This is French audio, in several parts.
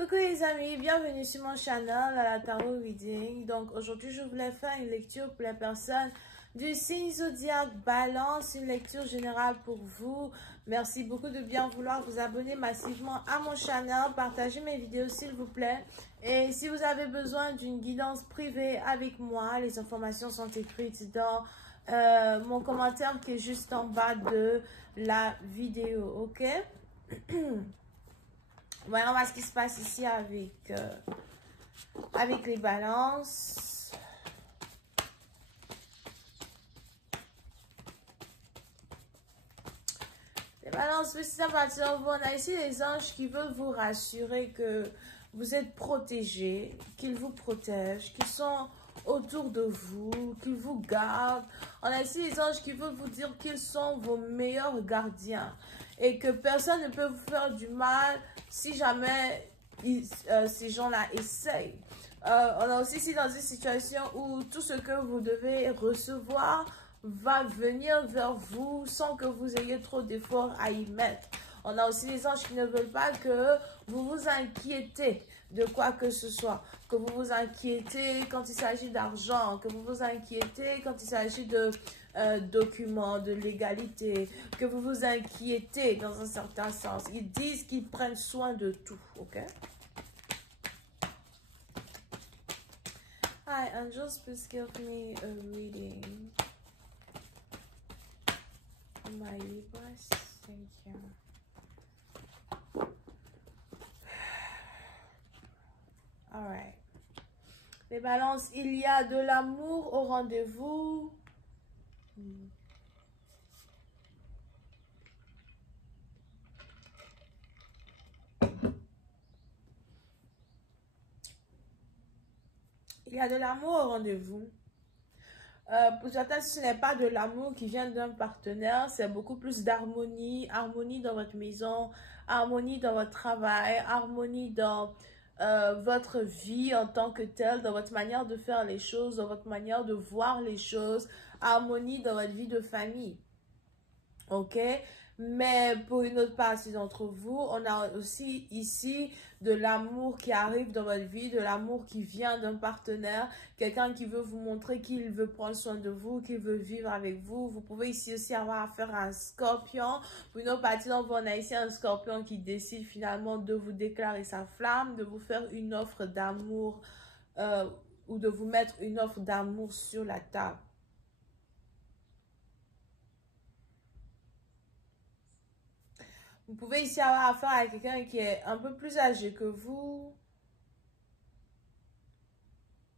Coucou les amis, bienvenue sur mon channel à la Tarot Reading. Donc aujourd'hui je voulais faire une lecture pour les personnes du signe zodiaque Balance, une lecture générale pour vous. Merci beaucoup de bien vouloir vous abonner massivement à mon channel, partagez mes vidéos s'il vous plaît. Et si vous avez besoin d'une guidance privée avec moi, les informations sont écrites dans mon commentaire qui est juste en bas de la vidéo, ok? Voyons voir ce qui se passe ici avec les balances. Les balances, oui, c'est à partir de vous. On a ici les anges qui veulent vous rassurer que vous êtes protégés, qu'ils vous protègent, qu'ils sont autour de vous, qu'ils vous gardent. On a ici les anges qui veulent vous dire qu'ils sont vos meilleurs gardiens et que personne ne peut vous faire du mal si jamais ces gens-là essayent. On a aussi ici dans une situation où tout ce que vous devez recevoir va venir vers vous sans que vous ayez trop d'efforts à y mettre. On a aussi les anges qui ne veulent pas que vous vous inquiétez de quoi que ce soit. Que vous vous inquiétez quand il s'agit d'argent, que vous vous inquiétez quand il s'agit de documents, de légalité, que vous vous inquiétez dans un certain sens. Ils disent qu'ils prennent soin de tout, ok? Hi, angels, please give me a reading. My Libras, thank you. Alright. Les balances, il y a de l'amour au rendez-vous. Il y a de l'amour au rendez-vous. Pour certains, ce n'est pas de l'amour qui vient d'un partenaire, c'est beaucoup plus d'harmonie, harmonie dans votre maison, harmonie dans votre travail, harmonie dans votre vie en tant que telle, dans votre manière de faire les choses, dans votre manière de voir les choses, harmonie dans votre vie de famille. Ok? Mais pour une autre partie d'entre vous, on a aussi ici de l'amour qui arrive dans votre vie, de l'amour qui vient d'un partenaire, quelqu'un qui veut vous montrer qu'il veut prendre soin de vous, qu'il veut vivre avec vous. Vous pouvez ici aussi avoir affaire à un scorpion. Pour une autre partie d'entre vous, on a ici un scorpion qui décide finalement de vous déclarer sa flamme, de vous faire une offre d'amour ou de vous mettre une offre d'amour sur la table. Vous pouvez ici avoir affaire à quelqu'un qui est un peu plus âgé que vous,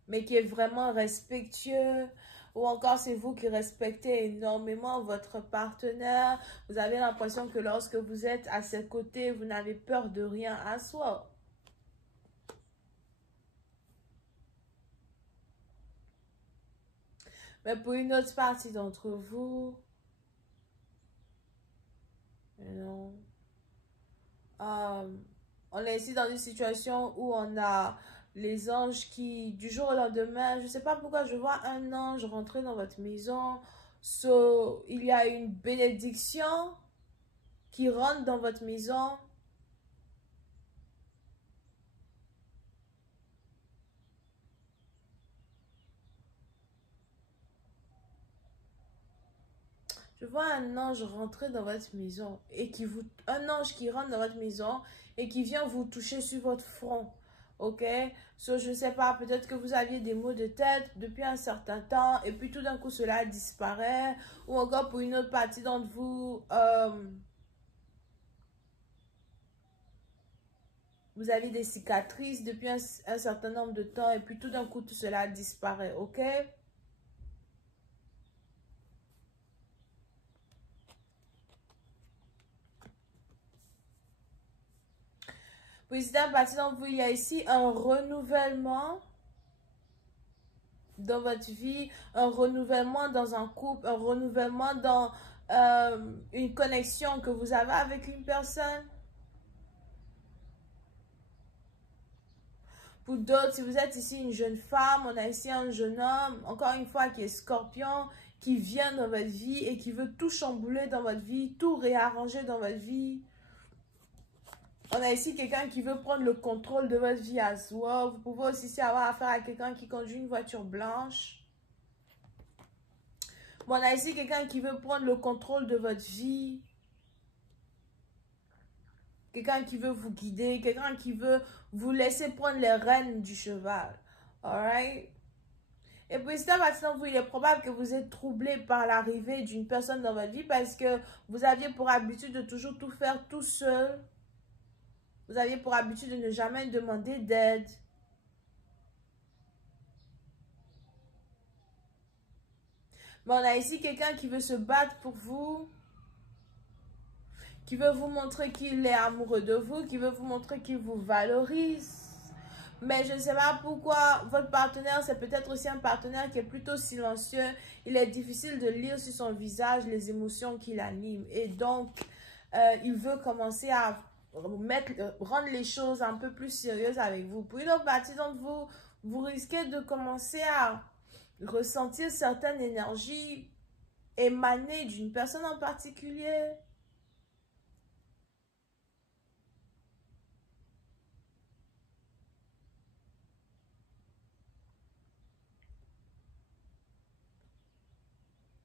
mais qui est vraiment respectueux. Ou encore, c'est vous qui respectez énormément votre partenaire. Vous avez l'impression que lorsque vous êtes à ses côtés, vous n'avez peur de rien à soi. Mais pour une autre partie d'entre vous, non. On est ici dans une situation où on a les anges qui, du jour au lendemain, je ne sais pas pourquoi je vois un ange rentrer dans votre maison. Il y a une bénédiction qui rentre dans votre maison. Je vois un ange rentrer dans votre maison et un ange qui rentre dans votre maison et qui vient vous toucher sur votre front. Ok? Je ne sais pas, peut-être que vous aviez des maux de tête depuis un certain temps et puis tout d'un coup cela disparaît. Ou encore pour une autre partie d'entre vous, vous avez des cicatrices depuis un certain nombre de temps et puis tout d'un coup tout cela disparaît. Ok? Président, partie d'entre vous, il y a ici un renouvellement dans votre vie, un renouvellement dans un couple, un renouvellement dans une connexion que vous avez avec une personne. Pour d'autres, si vous êtes ici une jeune femme, on a ici un jeune homme, encore une fois, qui est scorpion, qui vient dans votre vie et qui veut tout chambouler dans votre vie, tout réarranger dans votre vie. On a ici quelqu'un qui veut prendre le contrôle de votre vie à soi. Vous pouvez aussi ici avoir affaire à quelqu'un qui conduit une voiture blanche. Bon, on a ici quelqu'un qui veut prendre le contrôle de votre vie. Quelqu'un qui veut vous guider. Quelqu'un qui veut vous laisser prendre les rênes du cheval. Alright? Et puis, c'est maintenant, vous, il est probable que vous êtes troublé par l'arrivée d'une personne dans votre vie parce que vous aviez pour habitude de toujours tout faire tout seul. Vous aviez pour habitude de ne jamais demander d'aide. Mais on a ici quelqu'un qui veut se battre pour vous. Qui veut vous montrer qu'il est amoureux de vous. Qui veut vous montrer qu'il vous valorise. Mais je ne sais pas pourquoi votre partenaire, c'est peut-être aussi un partenaire qui est plutôt silencieux. Il est difficile de lire sur son visage les émotions qui l'animent. Et donc, il veut commencer à rendre les choses un peu plus sérieuses avec vous. Pour une autre partie d'entre vous, vous risquez de commencer à ressentir certaines énergies émanées d'une personne en particulier.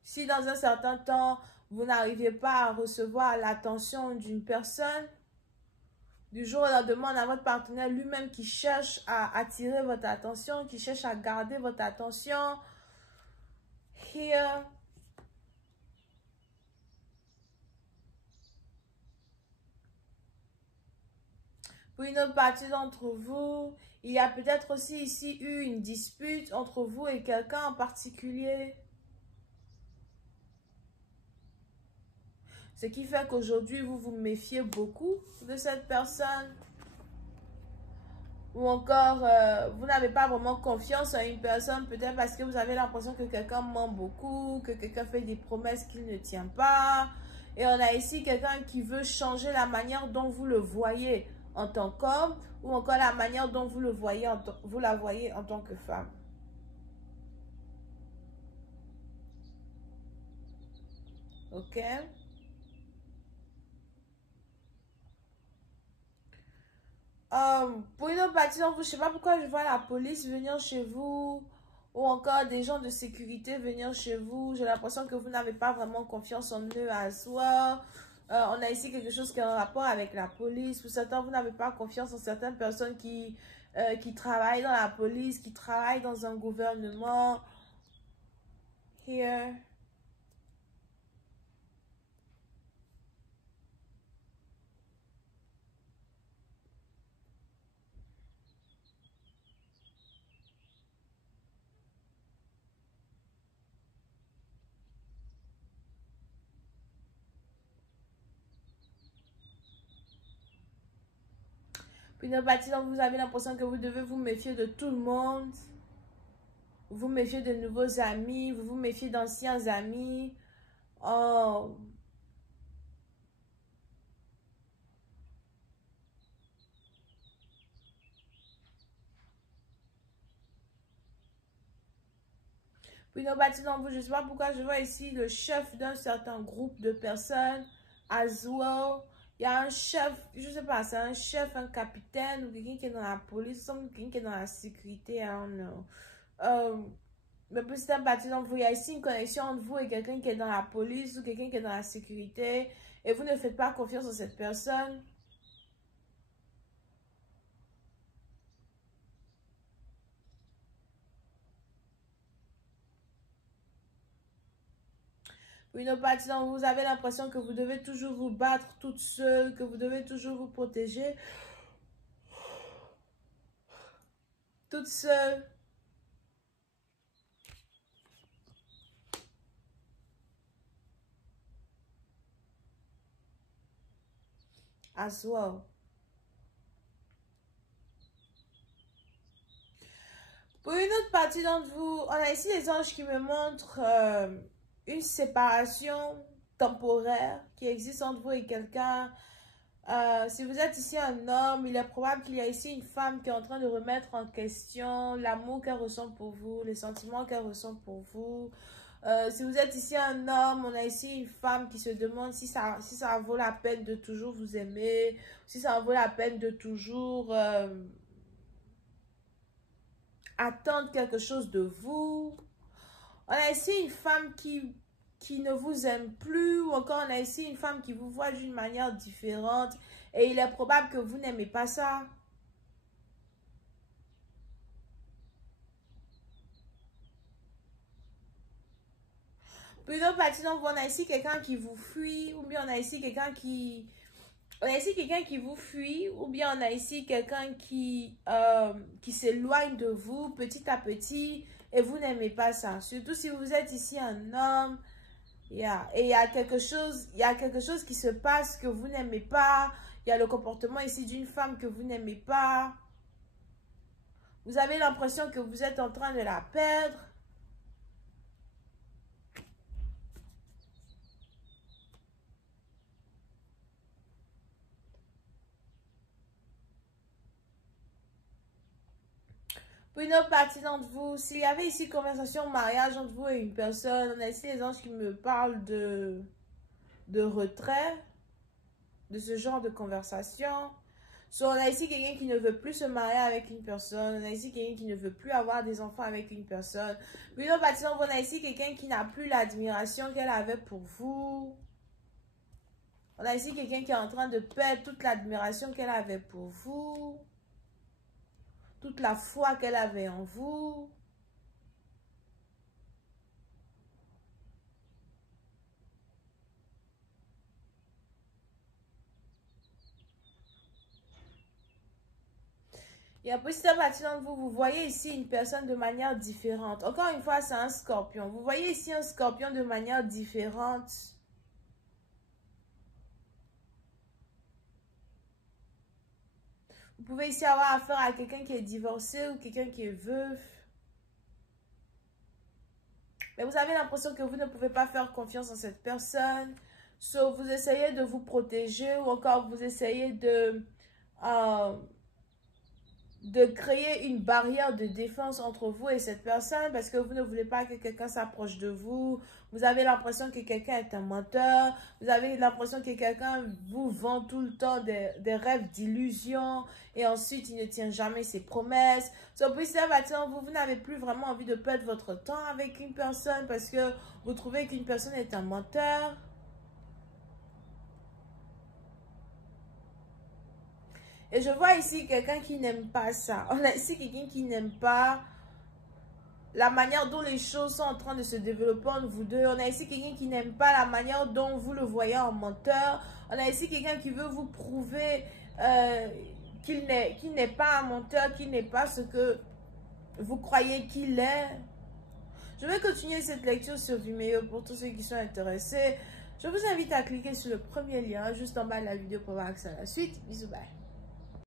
Si dans un certain temps, vous n'arriviez pas à recevoir l'attention d'une personne, du jour au lendemain, on a votre partenaire lui-même qui cherche à attirer votre attention, qui cherche à garder votre attention. Here. Pour une autre partie d'entre vous, il y a peut-être aussi ici eu une dispute entre vous et quelqu'un en particulier. Ce qui fait qu'aujourd'hui, vous vous méfiez beaucoup de cette personne. Ou encore, vous n'avez pas vraiment confiance en une personne, peut-être parce que vous avez l'impression que quelqu'un ment beaucoup, que quelqu'un fait des promesses qu'il ne tient pas. Et on a ici quelqu'un qui veut changer la manière dont vous le voyez en tant qu'homme, ou encore la manière dont vous la voyez en tant que femme. Ok? Pour une autre partie d'entre vous, je ne sais pas pourquoi je vois la police venir chez vous ou encore des gens de sécurité venir chez vous. J'ai l'impression que vous n'avez pas vraiment confiance en eux à soi. On a ici quelque chose qui a un rapport avec la police. Pour certains, vous n'avez pas confiance en certaines personnes qui travaillent dans la police, qui travaillent dans un gouvernement. Here. Puis une partie dont vous avez l'impression que vous devez vous méfier de tout le monde. Vous vous méfiez de nouveaux amis. Vous vous méfiez d'anciens amis. Oh. Puis une partie d'entre vous, je ne sais pas pourquoi je vois ici le chef d'un certain groupe de personnes. As well. Il y a un chef, je ne sais pas, c'est un chef, un capitaine ou quelqu'un qui est dans la police, ou quelqu'un qui est dans la sécurité, I don't know. Mais pour certaines parties d'entre vous, il y a ici une connexion entre vous et quelqu'un qui est dans la police ou quelqu'un qui est dans la sécurité et vous ne faites pas confiance en cette personne. Une autre partie d'entre vous, vous avez l'impression que vous devez toujours vous battre toute seule, que vous devez toujours vous protéger toute seule. As well. Pour une autre partie d'entre vous, on a ici les anges qui me montrent une séparation temporaire qui existe entre vous et quelqu'un. Si vous êtes ici un homme, il est probable qu'il y a ici une femme qui est en train de remettre en question l'amour qu'elle ressent pour vous, les sentiments qu'elle ressent pour vous. Si vous êtes ici un homme, on a ici une femme qui se demande si ça vaut la peine de toujours vous aimer, si ça vaut la peine de toujours attendre quelque chose de vous. On a ici une femme qui ne vous aime plus, ou encore on a ici une femme qui vous voit d'une manière différente et il est probable que vous n'aimez pas ça. Puis donc, on a ici quelqu'un qui vous fuit, ou bien on a ici quelqu'un qui... On a ici quelqu'un qui vous fuit, ou bien on a ici quelqu'un qui s'éloigne de vous petit à petit, et vous n'aimez pas ça. Surtout si vous êtes ici un homme, et il y a quelque chose qui se passe que vous n'aimez pas. Il y a le comportement ici d'une femme que vous n'aimez pas. Vous avez l'impression que vous êtes en train de la perdre. Pour une autre partie d'entre vous, s'il y avait ici conversation mariage entre vous et une personne, on a ici les anges qui me parlent de retrait, de ce genre de conversation. So, on a ici quelqu'un qui ne veut plus se marier avec une personne. On a ici quelqu'un qui ne veut plus avoir des enfants avec une personne. Puis une autre partie d'entre vous, on a ici quelqu'un qui n'a plus l'admiration qu'elle avait pour vous. On a ici quelqu'un qui est en train de perdre toute l'admiration qu'elle avait pour vous. Toute la foi qu'elle avait en vous. Et après, si partie d'entre vous, vous voyez ici une personne de manière différente. Encore une fois, c'est un scorpion. Vous voyez ici un scorpion de manière différente. Vous pouvez ici avoir affaire à quelqu'un qui est divorcé ou quelqu'un qui est veuf. Mais vous avez l'impression que vous ne pouvez pas faire confiance en cette personne. Sauf vous essayez de vous protéger ou encore vous essayez de créer une barrière de défense entre vous et cette personne parce que vous ne voulez pas que quelqu'un s'approche de vous. Vous avez l'impression que quelqu'un est un menteur. Vous avez l'impression que quelqu'un vous vend tout le temps des rêves d'illusion et ensuite il ne tient jamais ses promesses. Vous n'avez plus vraiment envie de perdre votre temps avec une personne parce que vous trouvez qu'une personne est un menteur. Et je vois ici quelqu'un qui n'aime pas ça. On a ici quelqu'un qui n'aime pas la manière dont les choses sont en train de se développer entre vous deux. On a ici quelqu'un qui n'aime pas la manière dont vous le voyez en menteur. On a ici quelqu'un qui veut vous prouver qu'il n'est pas un menteur, qu'il n'est pas ce que vous croyez qu'il est. Je vais continuer cette lecture sur Vimeo pour tous ceux qui sont intéressés. Je vous invite à cliquer sur le premier lien juste en bas de la vidéo pour voir accès à la suite. Bisous, bye.